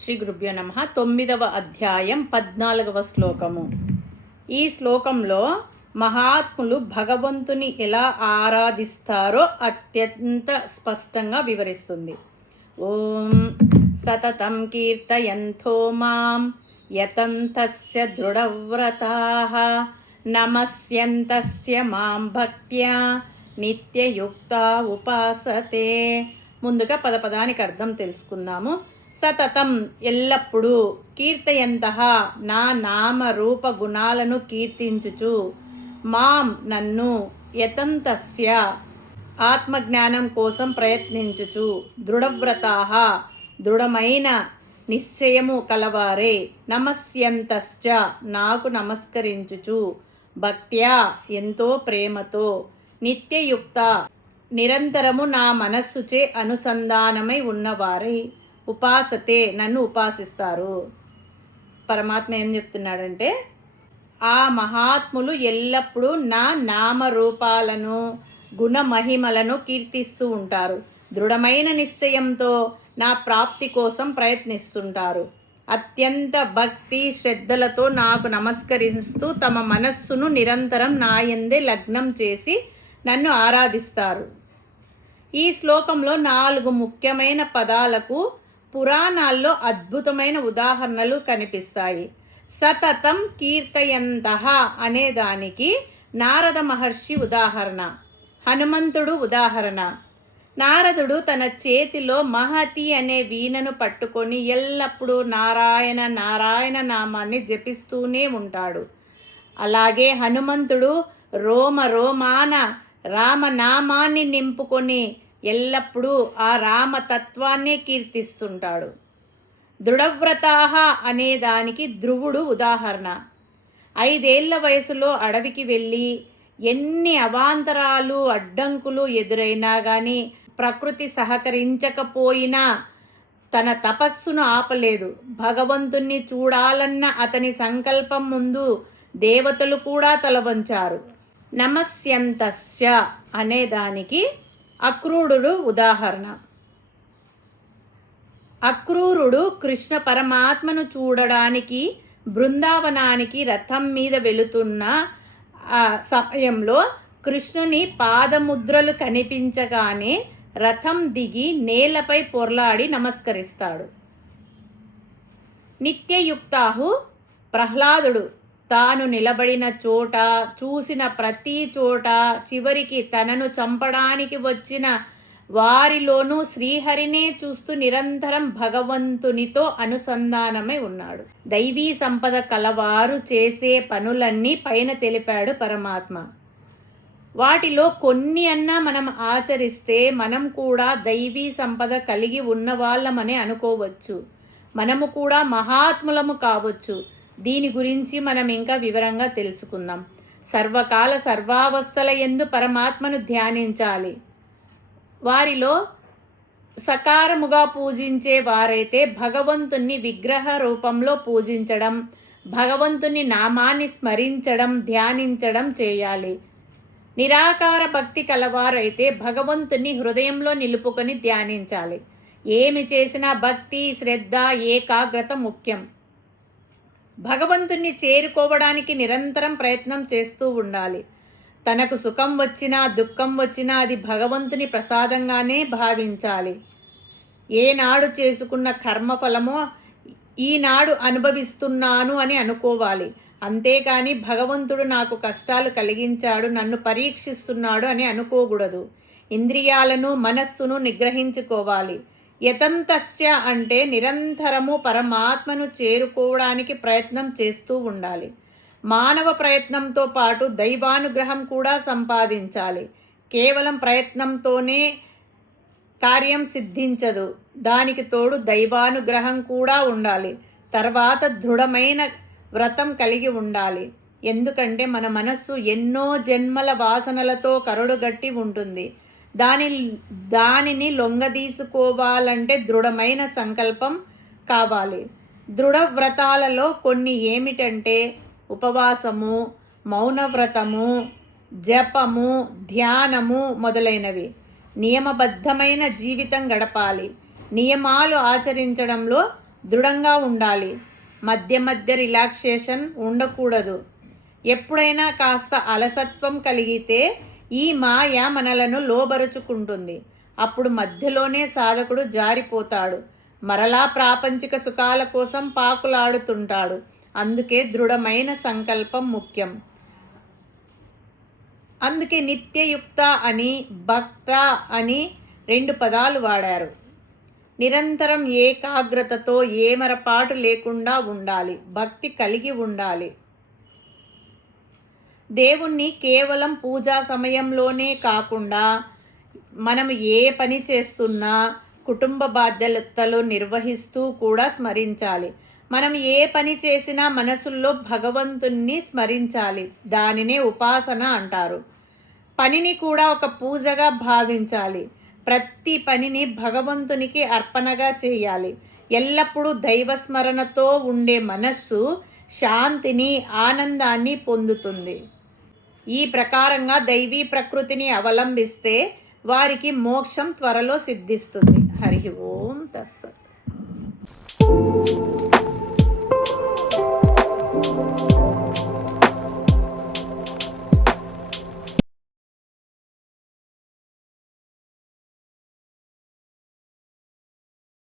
శ్రీ గురుభ్యో నమః. 9వ అధ్యాయం 14వ శ్లోకము. ఈ శ్లోకంలో మహాత్ములు భగవంతుని ఎలా ఆరాధిస్తారో అత్యంత స్పష్టంగా వివరిస్తుంది. ఓం సతతం కీర్తయంతో మాం యతంతస్య దృఢవ్రతాః నమస్యంతస్య మాం భక్త్యా నిత్యయుక్తా ఉపాసతే. ముందుగా పదపదానికి అర్థం తెలుసుకుందాము. సతతం ఎల్లప్పుడూ, కీర్తయంతః నా నామ రూప గుణాలను కీర్తించుచు, మాం నన్ను, యతంతస్య ఆత్మజ్ఞానం కోసం ప్రయత్నించుచు, దృఢవ్రతాః దృఢమైన నిశ్చయము కలవారే, నమస్యంతశ్చ నాకు నమస్కరించుచు, భక్త్యా ఎంతో ప్రేమతో, నిత్యయుక్త నిరంతరము నా మనస్సుచే అనుసంధానమై ఉన్నవారై, ఉపాసతే నన్ను ఉపాసిస్తారు. పరమాత్మ ఏం చెప్తున్నాడంటే, ఆ మహాత్ములు ఎల్లప్పుడూ నా నామరూపాలను గుణమహిమలను కీర్తిస్తూ ఉంటారు. దృఢమైన నిశ్చయంతో నా ప్రాప్తి కోసం ప్రయత్నిస్తుంటారు. అత్యంత భక్తి శ్రద్ధలతో నాకు నమస్కరిస్తూ తమ మనస్సును నిరంతరం నాయందే లగ్నం చేసి నన్ను ఆరాధిస్తారు. ఈ శ్లోకంలో 4 ముఖ్యమైన పదాలకు పురాణాల్లో అద్భుతమైన ఉదాహరణలు కనిపిస్తాయి. సతతం కీర్తయంతః అనే దానికి నారద మహర్షి ఉదాహరణ, హనుమంతుడు ఉదాహరణ. నారదుడు తన చేతిలో మహతి అనే వీణను పట్టుకొని ఎల్లప్పుడూ నారాయణ నారాయణ నామాన్ని జపిస్తూనే ఉంటాడు. అలాగే హనుమంతుడు రోమ రోమాన రామనామాన్ని నింపుకొని ఎల్లప్పుడూ ఆ రామతత్వాన్ని కీర్తిస్తుంటాడు. దృఢవ్రతాః అనే దానికి ధ్రువుడు ఉదాహరణ. 5 ఏళ్ల వయసులో అడవికి వెళ్ళి ఎన్ని అవాంతరాలు అడ్డంకులు ఎదురైనా కానీ ప్రకృతి సహకరించకపోయినా తన తపస్సును ఆపలేదు. భగవంతుణ్ణి చూడాలన్న అతని సంకల్పం ముందు దేవతలు కూడా తలవంచారు. నమస్యంతస్య అనే దానికి అక్రూరుడు ఉదాహరణ. అక్రూరుడు కృష్ణ పరమాత్మను చూడడానికి బృందావనానికి రథం మీద వెళుతున్న ఆ సమయంలో కృష్ణుని పాదముద్రలు కనిపించగానే రథం దిగి నేలపై పొర్లాడి నమస్కరిస్తాడు. నిత్యయుక్తాహు ప్రహ్లాదుడు తాను నిలబడిన చోట, చూసిన ప్రతి చోట చివరికి తనను చంపడానికి వచ్చిన వారిలోనూ శ్రీహరినే చూస్తూ నిరంతరం భగవంతునితో అనుసంధానమై ఉన్నాడు. దైవీ సంపద కలవారు చేసే పనులన్నీ పైన తెలిపాడు పరమాత్మ. వాటిలో కొన్ని అన్నా మనం ఆచరిస్తే మనం కూడా దైవీ సంపద కలిగి ఉన్నవాళ్ళమని అనుకోవచ్చు. మనము కూడా మహాత్ములము కావచ్చు. దీని గురించి మనం ఇంకా వివరంగా తెలుసుకుందాం. సర్వకాల సర్వావస్థల యందు పరమాత్మను ధ్యానించాలి. వారిలో సకారముగా పూజించే వారైతే భగవంతుణ్ణి విగ్రహ రూపంలో పూజించడం, భగవంతుని నామాన్ని స్మరించడం, ధ్యానించడం చేయాలి. నిరాకార భక్తి కలవారైతే భగవంతుని హృదయంలో నిలుపుకొని ధ్యానించాలి. ఏమి చేసినా భక్తి, శ్రద్ధ, ఏకాగ్రత ముఖ్యం. భగవంతుణ్ణి చేరుకోవడానికి నిరంతరం ప్రయత్నం చేస్తూ ఉండాలి. తనకు సుఖం వచ్చినా దుఃఖం వచ్చినా అది భగవంతుని ప్రసాదంగానే భావించాలి. ఏనాడు చేసుకున్న కర్మఫలమో ఈనాడు అనుభవిస్తున్నాను అని అనుకోవాలి. అంతేకాని భగవంతుడు నాకు కష్టాలు కలిగించాడు, నన్ను పరీక్షిస్తున్నాడు అని అనుకోకూడదు. ఇంద్రియాలను మనస్సును నిగ్రహించుకోవాలి. యతంతస్య అంటే నిరంతరము పరమాత్మను చేరుకోవడానికి ప్రయత్నం చేస్తూ ఉండాలి. మానవ ప్రయత్నంతో పాటు దైవానుగ్రహం కూడా సంపాదించాలి. కేవలం ప్రయత్నంతోనే కార్యం సిద్ధించదు. దానికి తోడు దైవానుగ్రహం కూడా ఉండాలి. తర్వాత దృఢమైన వ్రతం కలిగి ఉండాలి. ఎందుకంటే మన మనస్సు ఎన్నో జన్మల వాసనలతో కరడుగట్టి ఉంటుంది. దానిని లొంగదీసుకోవాలంటే దృఢమైన సంకల్పం కావాలి. దృఢ వ్రతాలలో కొన్ని ఏమిటంటే ఉపవాసము, మౌనవ్రతము, జపము, ధ్యానము మొదలైనవి. నియమబద్ధమైన జీవితం గడపాలి. నియమాలు ఆచరించడంలో దృఢంగా ఉండాలి. మధ్య మధ్య రిలాక్సేషన్ ఉండకూడదు. ఎప్పుడైనా కాస్త అలసత్వం కలిగితే ఈ మాయ మనలను లోబరుచుకుంటుంది. అప్పుడు మధ్యలోనే సాధకుడు జారిపోతాడు. మరలా ప్రాపంచిక సుఖాల కోసం పాకులాడుతుంటాడు. అందుకే దృఢమైన సంకల్పం ముఖ్యం. అందుకే నిత్యయుక్త అని భక్త అని 2 పదాలు వాడారు. నిరంతరం ఏకాగ్రతతో ఏమరపాటు లేకుండా ఉండాలి. భక్తి కలిగి ఉండాలి. దేవుణ్ణి కేవలం పూజా సమయంలోనే కాకుండా మనం ఏ పని చేస్తున్నా, కుటుంబ బాధ్యతలు నిర్వహిస్తూ కూడా స్మరించాలి. మనం ఏ పని చేసినా మనసుల్లో భగవంతుణ్ణి స్మరించాలి. దానినే ఉపాసన అంటారు. పనిని కూడా ఒక పూజగా భావించాలి. ప్రతి పనిని భగవంతునికి అర్పణగా చేయాలి. ఎల్లప్పుడూ దైవస్మరణతో ఉండే మనస్సు శాంతిని, ఆనందాన్ని పొందుతుంది. ఈ ప్రకారంగా దైవీ ప్రకృతిని అవలంబిస్తే వారికి మోక్షం త్వరలో సిద్ధిస్తుంది. హరి ఓం తస్సత్.